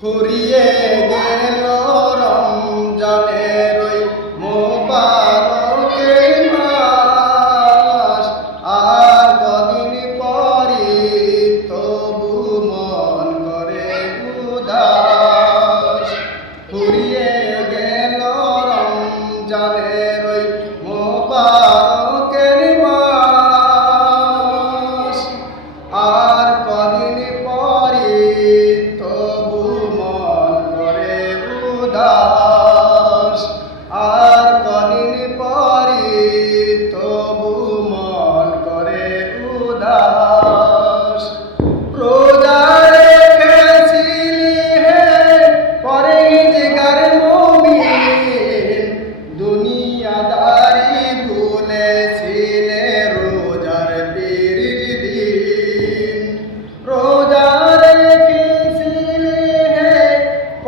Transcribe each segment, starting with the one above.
ফুরিয়ে গেল রমজানের का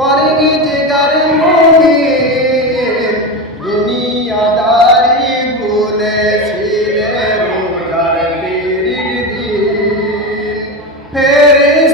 করেনি যে গারে মহির দুনিয়াদারি ভুলেছিলে রোজার ফেরিস